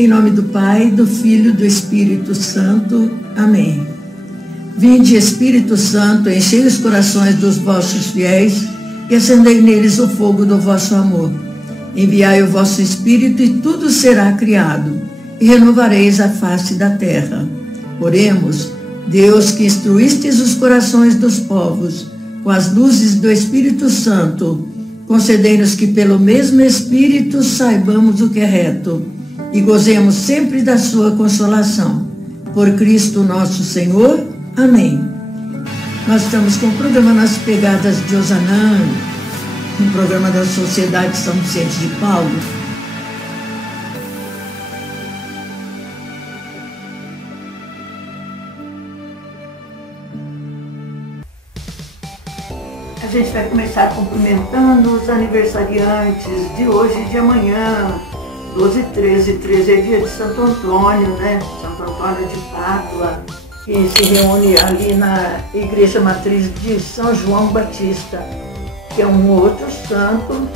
Em nome do Pai, do Filho e do Espírito Santo. Amém. Vinde, Espírito Santo, enchei os corações dos vossos fiéis e acendei neles o fogo do vosso amor. Enviai o vosso Espírito e tudo será criado, e renovareis a face da terra. Oremos. Deus, que instruístes os corações dos povos com as luzes do Espírito Santo, concedei-nos que pelo mesmo Espírito saibamos o que é reto e gozemos sempre da sua consolação. Por Cristo nosso Senhor. Amém. Nós estamos com o programa Nas Pegadas de Ozanam, um programa da Sociedade São Vicente de Paulo. A gente vai começar cumprimentando os aniversariantes de hoje e de amanhã, 12 e 13. 13 é dia de Santo Antônio, né? Santo Antônio de Pádua, que se reúne ali na Igreja Matriz de São João Batista, que é um outro santo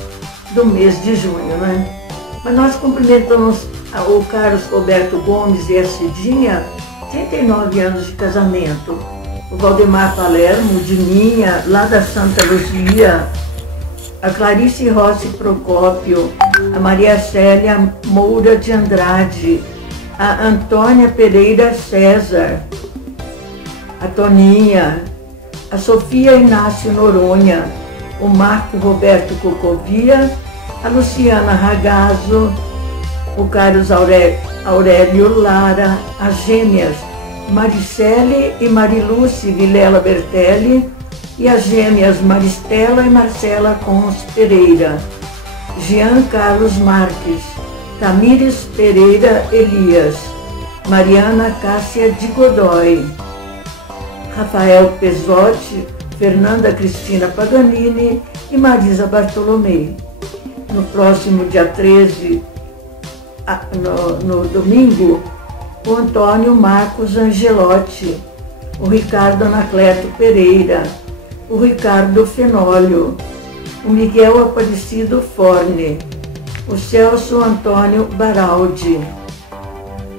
do mês de junho, né? Mas nós cumprimentamos o Carlos Roberto Gomes e a Cidinha, 39 anos de casamento. O Valdemar Palermo, de Minha, lá da Santa Luzia, a Clarice Rossi Procópio, a Maria Célia Moura de Andrade, a Antônia Pereira César, a Toninha, a Sofia Inácio Noronha, o Marco Roberto Cocovia, a Luciana Ragazzo, o Carlos Aurélio Lara, as gêmeas Maricele e Mariluce Vilela Bertelli e as gêmeas Maristela e Marcela Cons Pereira, Jean Carlos Marques, Tamires Pereira Elias, Mariana Cássia de Godoy, Rafael Pesotti, Fernanda Cristina Paganini e Marisa Bartolomei. No próximo dia 13, no domingo, o Antônio Marcos Angelotti, o Ricardo Anacleto Pereira, o Ricardo Fenólio, o Miguel Aparecido Forne, o Celso Antônio Baraldi,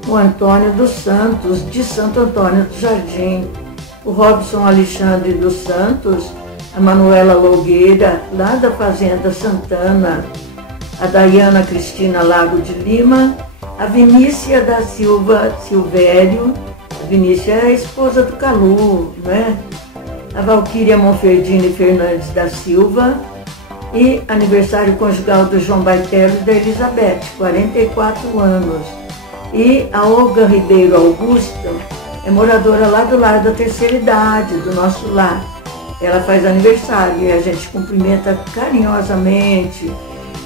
o Antônio dos Santos, de Santo Antônio do Jardim, o Robson Alexandre dos Santos, a Manuela Logueira, lá da Fazenda Santana, a Daiana Cristina Lago de Lima, a Vinícia da Silva Silvério, a Vinícia é a esposa do Calu, né? A Valquíria Monferdini Fernandes da Silva e aniversário conjugal do João Baitello e da Elizabeth, 44 anos. E a Olga Ribeiro Augusta é moradora lá do Lar da Terceira Idade, do nosso lar. Ela faz aniversário e a gente cumprimenta carinhosamente.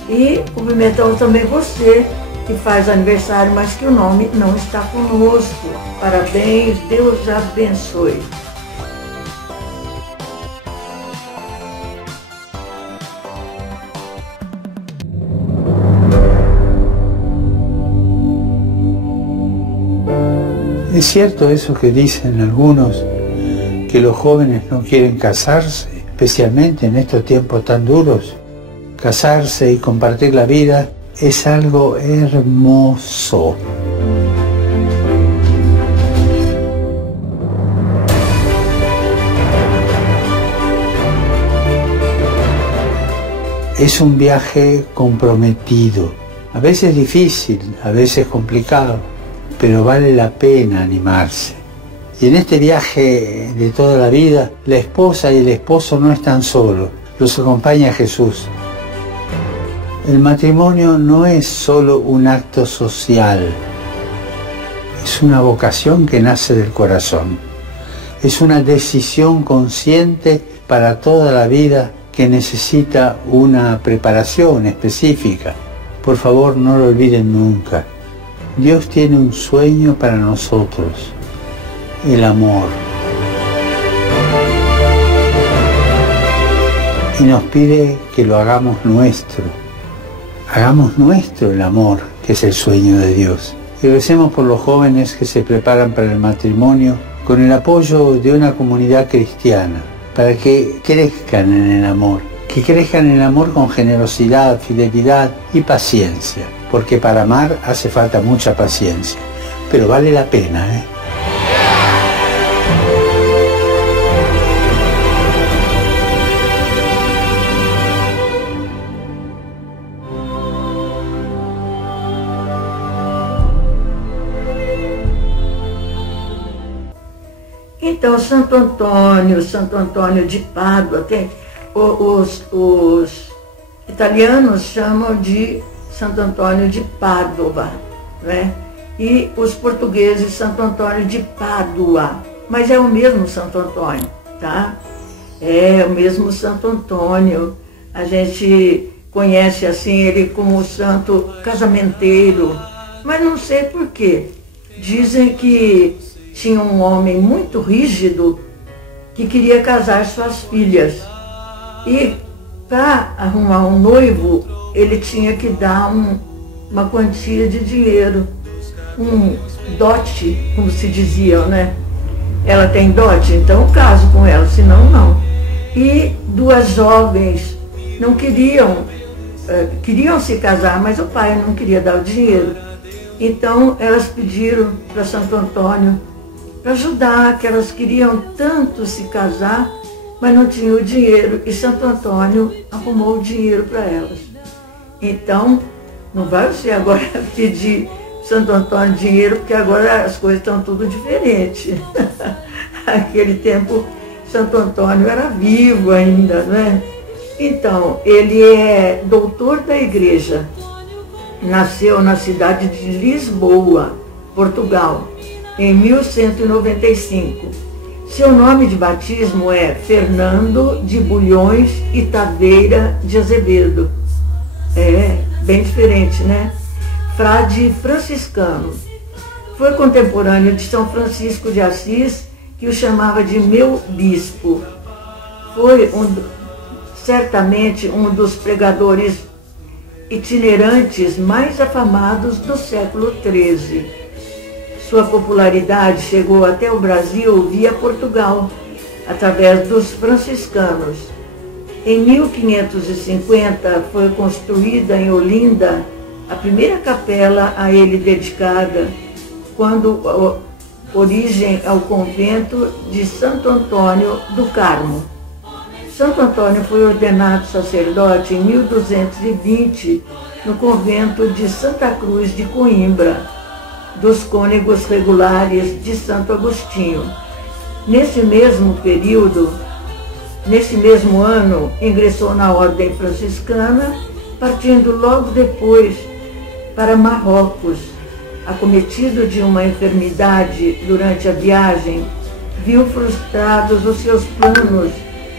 E cumprimentamos também você, que faz aniversário, mas que o nome não está conosco. Parabéns, Deus abençoe. Es cierto eso que dicen algunos, que los jóvenes no quieren casarse, especialmente en estos tiempos tan duros. Casarse y compartir la vida es algo hermoso. Es un viaje comprometido, a veces difícil, a veces complicado, pero vale la pena animarse. Y en este viaje de toda la vida, la esposa y el esposo no están solos, los acompaña Jesús. El matrimonio no es solo un acto social, es una vocación que nace del corazón. Es una decisión consciente para toda la vida que necesita una preparación específica. Por favor, no lo olviden nunca. Dios tiene un sueño para nosotros, el amor. Y nos pide que lo hagamos nuestro. Hagamos nuestro el amor, que es el sueño de Dios. Y recemos por los jóvenes que se preparan para el matrimonio con el apoyo de una comunidad cristiana, para que crezcan en el amor que crezcan en el amor con generosidad, fidelidad y paciencia, porque para amar hace falta mucha paciencia, pero vale la pena, ¿eh? Então, Santo Antônio de Pádua, os italianos chamam de Santo Antônio de Pádua, né? E os portugueses Santo Antônio de Pádua, mas é o mesmo Santo Antônio, tá? É o mesmo Santo Antônio. A gente conhece assim ele como o santo casamenteiro, mas não sei por quê. Dizem que tinha um homem muito rígido que queria casar suas filhas. E para arrumar um noivo, ele tinha que dar uma quantia de dinheiro, um dote, como se dizia, né? Ela tem dote, então eu caso com ela, senão não. E duas jovens não queriam se casar, mas o pai não queria dar o dinheiro. Então elas pediram para Santo Antônio para ajudar, que elas queriam tanto se casar, mas não tinham o dinheiro, e Santo Antônio arrumou o dinheiro para elas. Então, não vai você agora pedir Santo Antônio dinheiro, porque agora as coisas estão tudo diferentes. Naquele tempo, Santo Antônio era vivo ainda, né? Então, ele é doutor da igreja, nasceu na cidade de Lisboa, Portugal, em 1195. Seu nome de batismo é Fernando de Bulhões e Taveira de Azevedo. É, bem diferente, né? Frade franciscano. Foi contemporâneo de São Francisco de Assis, que o chamava de meu bispo. Foi certamente um dos pregadores itinerantes mais afamados do século XIII. Sua popularidade chegou até o Brasil via Portugal, através dos franciscanos. Em 1550 foi construída em Olinda a primeira capela a ele dedicada, quando origem ao convento de Santo Antônio do Carmo. Santo Antônio foi ordenado sacerdote em 1220 no convento de Santa Cruz de Coimbra, dos cônegos regulares de Santo Agostinho. Nesse mesmo período, nesse mesmo ano, ingressou na ordem franciscana, partindo logo depois para Marrocos. Acometido de uma enfermidade durante a viagem, viu frustrados os seus planos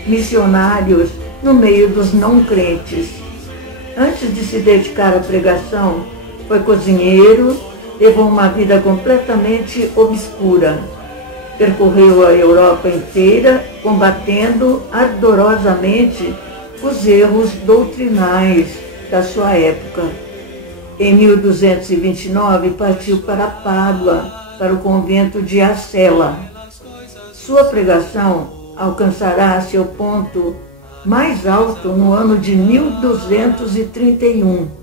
missionários no meio dos não crentes. Antes de se dedicar à pregação, foi cozinheiro, levou uma vida completamente obscura. Percorreu a Europa inteira, combatendo ardorosamente os erros doutrinais da sua época. Em 1229, partiu para Pádua, para o convento de Acela. Sua pregação alcançará seu ponto mais alto no ano de 1231.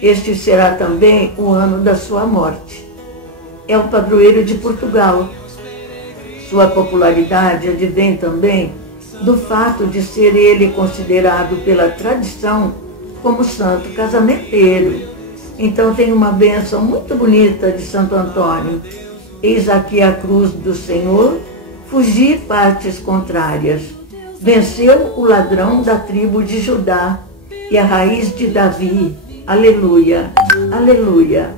Este será também o ano da sua morte. É o padroeiro de Portugal. Sua popularidade advém também do fato de ser ele considerado pela tradição como santo casamenteiro. Então tem uma bênção muito bonita de Santo Antônio. Eis aqui a cruz do Senhor, fugi partes contrárias. Venceu o ladrão da tribo de Judá e a raiz de Davi. Aleluia, aleluia.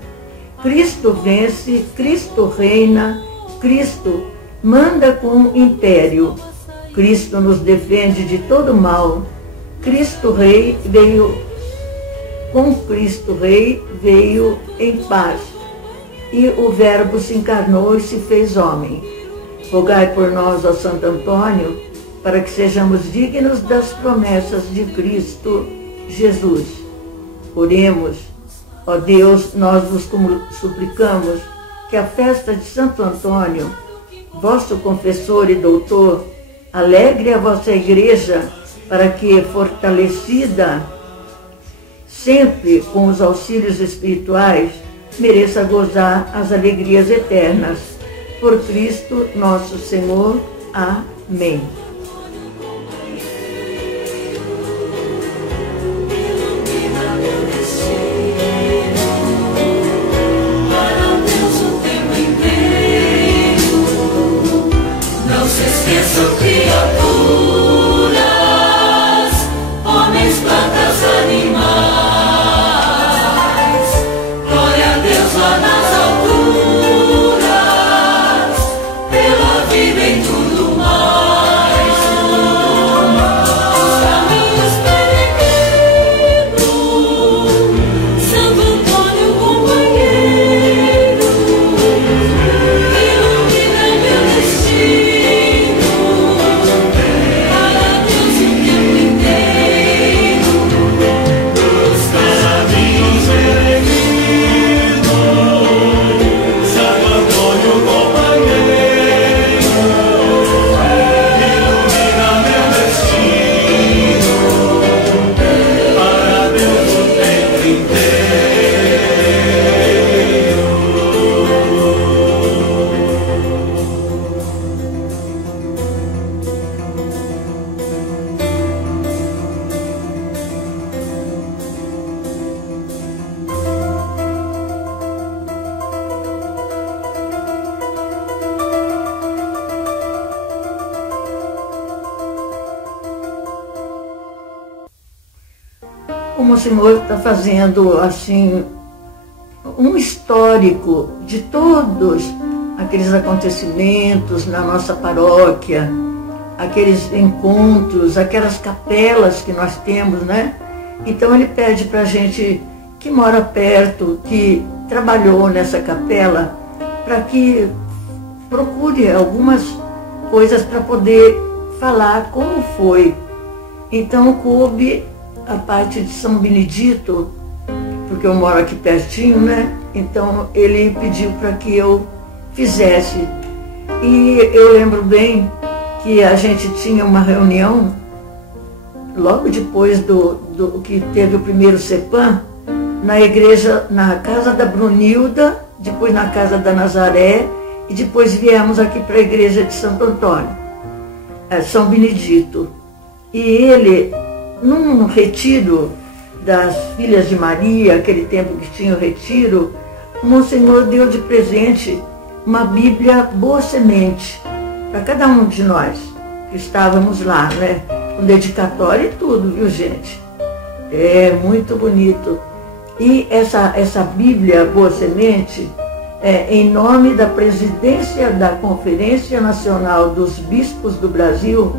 Cristo vence, Cristo reina, Cristo manda com império. Cristo nos defende de todo mal. Cristo Rei veio, com Cristo Rei veio em paz. E o Verbo se encarnou e se fez homem. Rogai por nós, ó Santo Antônio, para que sejamos dignos das promessas de Cristo Jesus. Oremos. Ó Deus, nós vos suplicamos que a festa de Santo Antônio, vosso confessor e doutor, alegre a vossa igreja para que, fortalecida sempre com os auxílios espirituais, mereça gozar as alegrias eternas. Por Cristo nosso Senhor. Amém. Esqueçam criaturas, homens, plantas, animais. Glória a Deus lá nas alturas, pela vida em tudo mais. Os caminhos peregrinos, Santo Antônio companheiro, ilumina meu destino. O Monsenhor está fazendo assim um histórico de todos aqueles acontecimentos na nossa paróquia, aqueles encontros, aquelas capelas que nós temos, né? Então ele pede para a gente que mora perto, que trabalhou nessa capela, para que procure algumas coisas para poder falar como foi. Então coube a parte de São Benedito, porque eu moro aqui pertinho, né? Então ele pediu para que eu fizesse. E eu lembro bem que a gente tinha uma reunião logo depois do que teve o primeiro CEPAM, na igreja, na casa da Brunilda, depois na casa da Nazaré, e depois viemos aqui para a igreja de Santo Antônio, São Benedito. E ele, num retiro das Filhas de Maria, aquele tempo que tinha o retiro, o Monsenhor deu de presente uma Bíblia Boa Semente para cada um de nós que estávamos lá, né? Com dedicatória e tudo, viu, gente? É muito bonito. E essa Bíblia Boa Semente é em nome da presidência da Conferência Nacional dos Bispos do Brasil,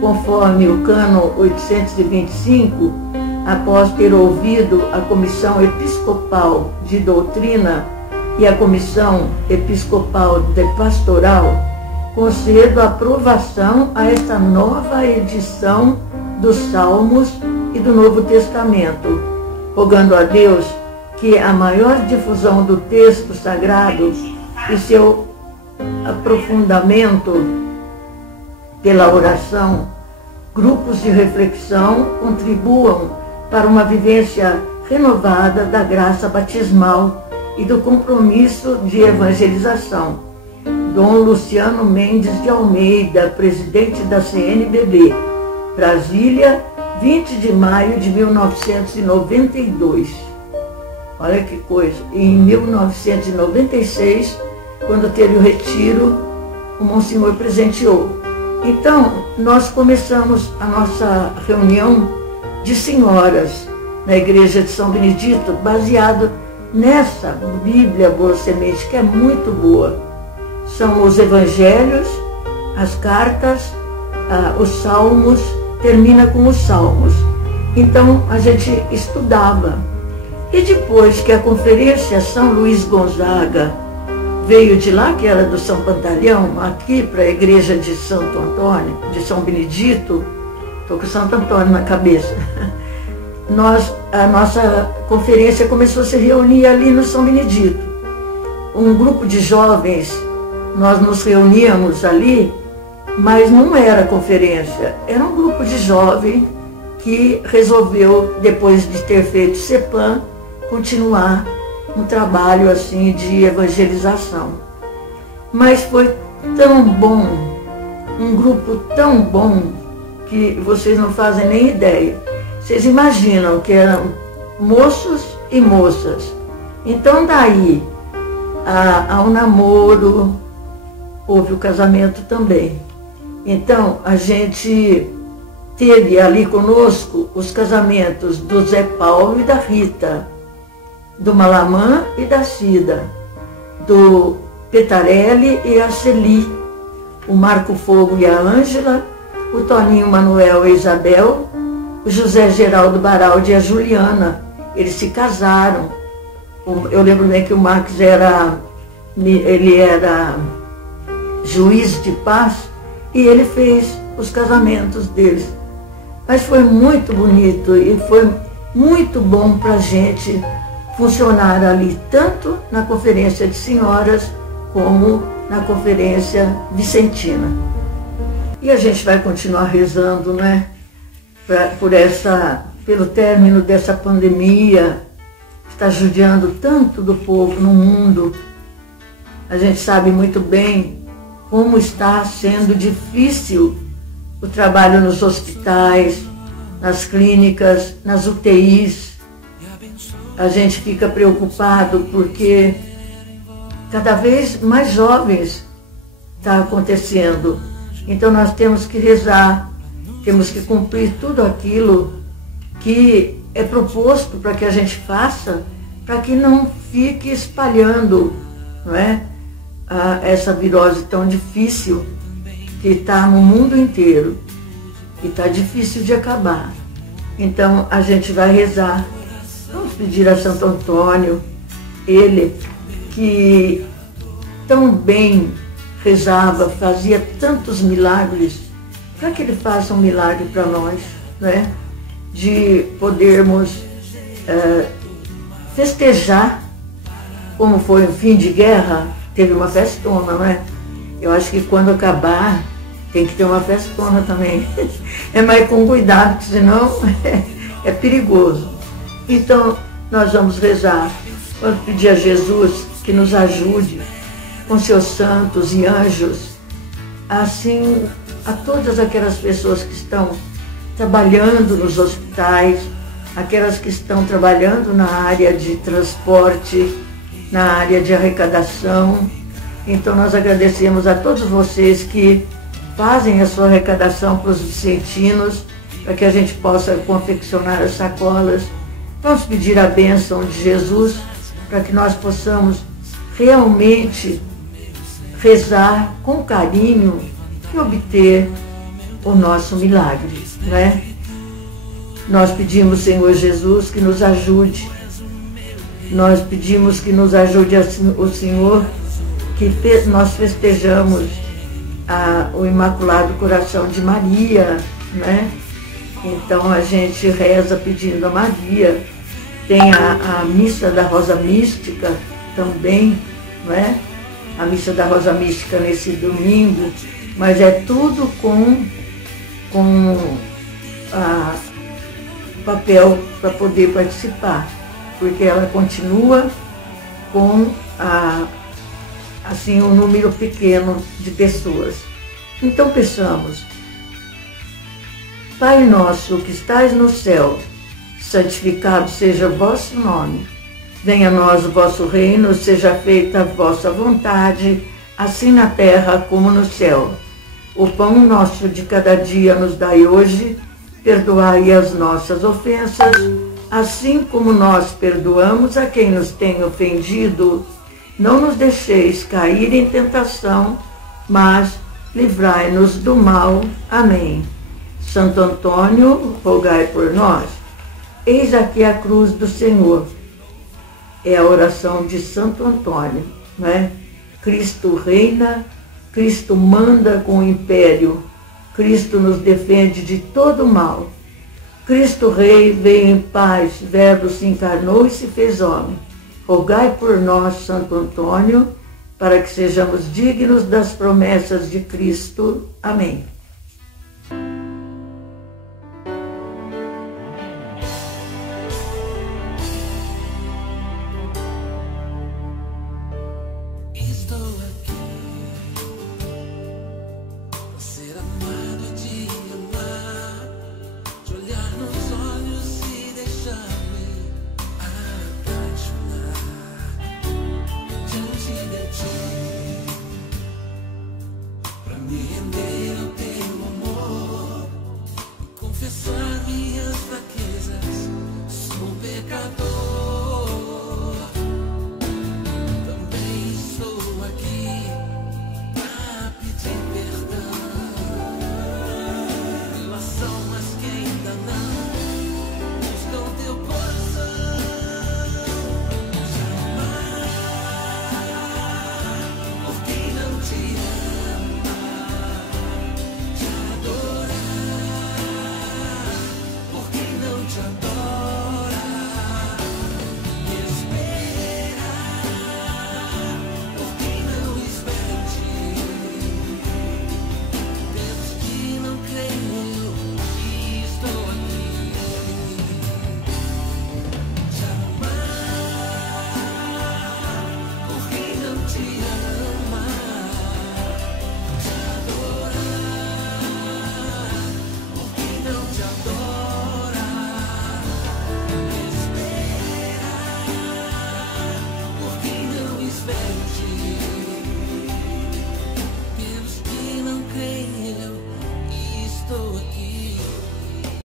conforme o Cânon 825, após ter ouvido a Comissão Episcopal de Doutrina e a Comissão Episcopal de Pastoral, concedo aprovação a esta nova edição dos Salmos e do Novo Testamento, rogando a Deus que a maior difusão do texto sagrado e seu aprofundamento pela oração, grupos de reflexão contribuam para uma vivência renovada da graça batismal e do compromisso de evangelização. Dom Luciano Mendes de Almeida, presidente da CNBB, Brasília, 20 de maio de 1992. Olha que coisa. Em 1996, quando teve o retiro, o Monsenhor presenteou. Então, nós começamos a nossa reunião de senhoras na igreja de São Benedito, baseado nessa Bíblia Boa Semente, que é muito boa. São os evangelhos, as cartas, os salmos, termina com os salmos. Então, a gente estudava. E depois que a Conferência São Luís Gonzaga veio de lá, que era do São Pantaleão, aqui para a igreja de Santo Antônio, de São Benedito, estou com Santo Antônio na cabeça, a nossa conferência começou a se reunir ali no São Benedito. Um grupo de jovens, nós nos reuníamos ali mas não era conferência, era um grupo de jovens que resolveu, depois de ter feito CEPAM, continuar um trabalho assim de evangelização. Mas foi tão bom, um grupo tão bom, que vocês não fazem nem ideia. Vocês imaginam que eram moços e moças. Então daí ao namoro, houve o casamento também. Então a gente teve ali conosco os casamentos do Zé Paulo e da Rita, do Malamã e da Cida, do Petarelli e a Celi, o Marco Fogo e a Ângela, o Toninho Manuel e a Isabel, o José Geraldo Baraldi e a Juliana. Eles se casaram. Eu lembro bem que o Marcos ele era juiz de paz e ele fez os casamentos deles. Mas foi muito bonito e foi muito bom para a gente funcionar ali, tanto na conferência de senhoras como na conferência vicentina. E a gente vai continuar rezando, né? Pelo término dessa pandemia, que está judiando tanto do povo no mundo. A gente sabe muito bem como está sendo difícil o trabalho nos hospitais, nas clínicas, nas UTIs. A gente fica preocupado porque cada vez mais jovens está acontecendo. Então nós temos que rezar, temos que cumprir tudo aquilo que é proposto para que a gente faça, para que não fique espalhando, não é? Essa virose tão difícil que está no mundo inteiro e está difícil de acabar. Então a gente vai rezar, vamos pedir a Santo Antônio, ele que tão bem rezava, fazia tantos milagres, para que ele faça um milagre para nós, né? De podermos festejar, como foi o fim de guerra, teve uma festona, né? Eu acho que quando acabar, tem que ter uma festona também. É mais com cuidado, senão é perigoso. Então, nós vamos rezar, vamos pedir a Jesus que nos ajude com seus santos e anjos, assim, a todas aquelas pessoas que estão trabalhando nos hospitais, aquelas que estão trabalhando na área de transporte, na área de arrecadação. Então nós agradecemos a todos vocês que fazem a sua arrecadação para os vicentinos, para que a gente possa confeccionar as sacolas. Vamos pedir a bênção de Jesus para que nós possamos realmente rezar com carinho e obter o nosso milagre, né? Nós pedimos, Senhor Jesus, que nos ajude. Nós pedimos que nos ajude o Senhor, que nós festejamos o Imaculado Coração de Maria, né? Então a gente reza pedindo a Maria. Tem a missa da Rosa Mística também, não é? A missa da Rosa Mística nesse domingo, mas é tudo com papel para poder participar, porque ela continua com assim, um número pequeno de pessoas. Então peçamos: Pai nosso que estais no céu, santificado seja o vosso nome. Venha a nós o vosso reino, seja feita a vossa vontade, assim na terra como no céu. O pão nosso de cada dia nos dai hoje, perdoai as nossas ofensas, assim como nós perdoamos a quem nos tem ofendido. Não nos deixeis cair em tentação, mas livrai-nos do mal. Amém. Santo Antônio, rogai por nós. Eis aqui a cruz do Senhor. É a oração de Santo Antônio, né? Cristo reina, Cristo manda com o império, Cristo nos defende de todo mal. Cristo Rei veio em paz, Verbo se encarnou e se fez homem. Rogai por nós, Santo Antônio, para que sejamos dignos das promessas de Cristo. Amém.